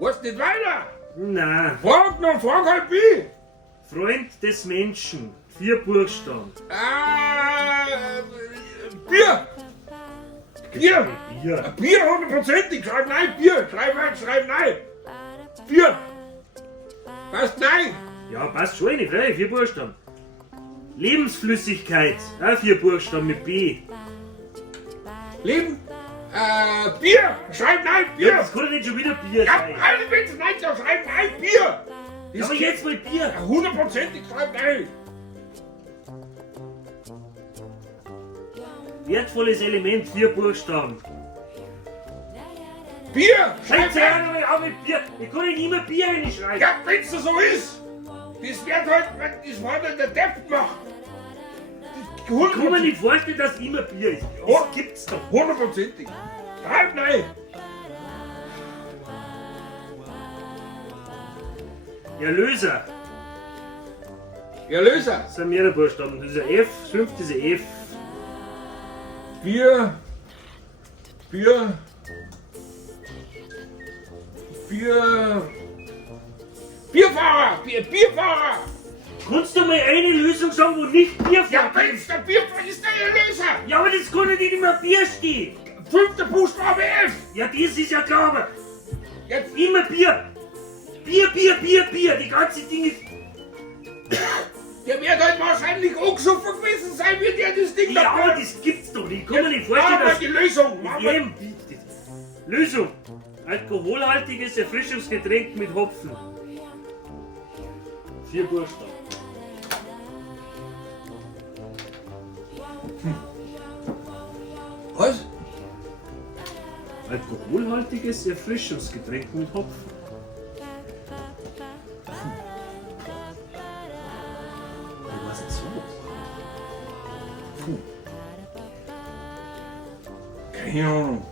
Weißt nicht weiter? Na, Frag halt wie. Freund des Menschen. 4 Buchstaben. Bier. Bier. Bier. Bier 100%ig. Schreib nein, Bier. Schreib nein. Bier. Was nein? Ja, passt schon nicht, 4 Buchstaben. Lebensflüssigkeit. Auch 4 Buchstaben mit B. Leben. Bier. Schreib nein, Ja, Bier. das kann doch nicht schon wieder Bier Ja, sein. alle Menschen nein, ja, schreib nein, Bier. Ja, aber jetzt mal Bier. 100%ig. Schreib nein. Wertvolles Element, 4 Buchstaben. Bier. Schreibt Schreib ja nein. auch mit Bier. Ich kann nicht immer Bier hinschreiben. Ja, wenn's so ist. Das wird halt, wenn das halt der Depp macht. Ich kann mir nicht vorstellen, dass immer Bier ist. Oh. Das gibt's doch. 100%ig. Schreib nein. Erlöser. Erlöser. Das sind mehrere Buchstaben. Das ist ein F, das 5 ist ein F. Bier. Bierfahrer. Bierfahrer. Kannst du mal eine Lösung sagen, wo nicht Bier Ja, vorkommt? wenn's der Bierfahrer ist, der Erlöser. Ja, aber das kann ja nicht immer Bier stehen. 5. Buchstabe F. Ja, das ist ja klar, aber Jetzt. immer Bier. Bier. Die ganze Dinge. Der wird halt wahrscheinlich angesoffen gewesen sein, wie der das Ding Ja, da aber das gibt's doch nicht. Ich kann mir nicht vorstellen, Machen wir dass die Lösung. Machen wir- jedem Lösung. Alkoholhaltiges Erfrischungsgetränk mit Hopfen. 4 Buchstaben. Was? Alkoholhaltiges Erfrischungsgetränk mit Hopfen. Was ist so? Keine Ahnung.